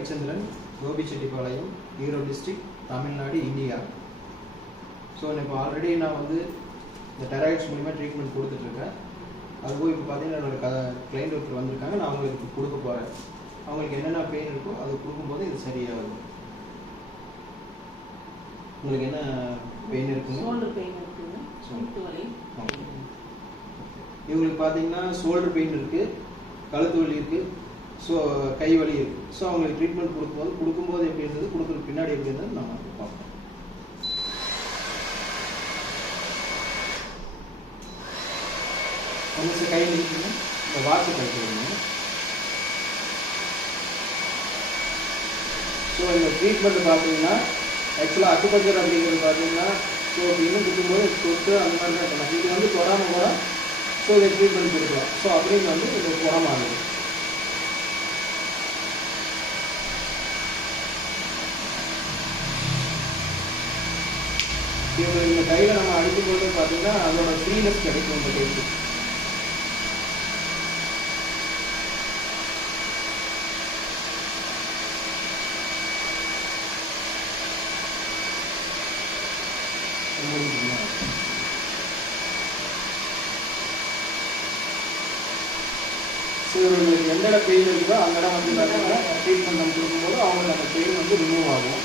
Ravichandran, Gobichettipalayam, Erode district, Tamil Nadu, India. So இப்போ already நான் வந்து இந்த டெராய்ட்ஸ் மூலிமா ட்ரீட்மெண்ட் கொடுத்துட்ருக்கேன். அதுபோல் இப்போ பார்த்தீங்கன்னா என்னோட கிளைண்ட் ஒருத்தர் வந்திருக்காங்க. நான் அவங்களுக்கு கொடுக்க போகிறேன். அவங்களுக்கு என்னென்ன பெயின் இருக்கோ அது கொடுக்கும்போது இது சரியாகும். உங்களுக்கு என்ன பெயின் இருக்குங்க? ஷோல்டர் பெயின் இருக்குங்க. முட்டு வலி. இவங்களுக்கு பார்த்தீங்கன்னா ஷோல்டர் பெயின் இருக்குது, கழுத்து வலி இருக்குது, ஸோ கை வலி இருக்குது. ஸோ அவங்களுக்கு ட்ரீட்மெண்ட் கொடுக்கும்போது எப்படி இருந்தது, கொடுக்குறது பின்னாடி எப்படி இருந்தது நம்ம பார்ப்போம். ஒன்று கை நிற்குங்க, இந்த வாட்சை கழிச்சுடுங்க. ஸோ இந்த ட்ரீட்மெண்ட் பார்த்தீங்கன்னா ஆக்சுவலாக அக்குபஞ்சர் அப்படிங்கிறது பார்த்தீங்கன்னா ஸோ இன்னும் குத்தும்போது தொட்டு அந்த மாதிரி தான் பண்ணலாம். இது வந்து தொடாமல் கூட ஸோ இதை ட்ரீட்மெண்ட் கொடுக்கலாம். ஸோ அப்படின்னு வந்து இது குணமாகுது. இவங்க இந்த கையில் நம்ம அடிக்கும்போது பார்த்தீங்கன்னா அதோட ஃப்ரீனஸ் கிடைக்கும் இந்த கைக்கு. ஸோ இவங்களுக்கு எந்த இடம் பெயின் இருக்குதோ அந்த இடம் வந்து பார்த்தீங்கன்னா ட்ரீட்மெண்ட் நம்ம கொடுக்கும்போது அவங்களுக்கு அந்த பெயின் வந்து ரிமூவ் ஆகும்.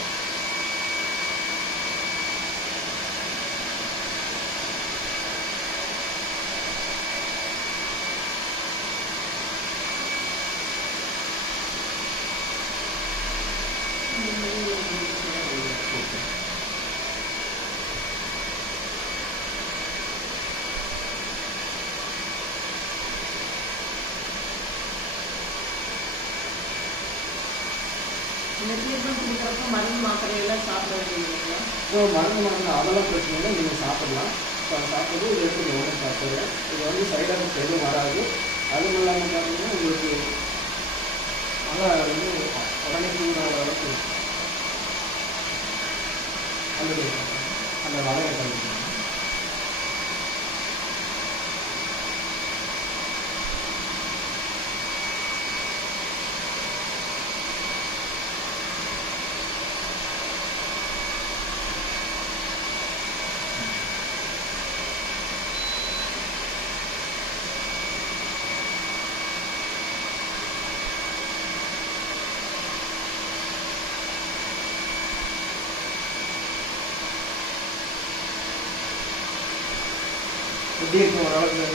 இந்த ட்ரீட்மெண்ட் கொடுக்குறப்ப மருந்து மாத்திரையெல்லாம் சாப்பிட வேண்டியதுங்களா? ஸோ மருந்து மாத்திரை அதெல்லாம் பிரச்சனை இல்லை, நீங்கள் சாப்பிடலாம். ஸோ அதை சாப்பிட்றது இது எடுத்து கவனம் சாப்பிட்றேன். இது வந்து சைட் எஃபெக்ட் எதுவும் வராது. அதுவும் இல்லாமல் பார்த்தீங்கன்னா உங்களுக்கு நல்லா வந்து உடனே தூங்குற அளவுக்கு அந்த வலையை கழிக்கணும். எப்படி இருக்கும் ஓரளவுக்கு?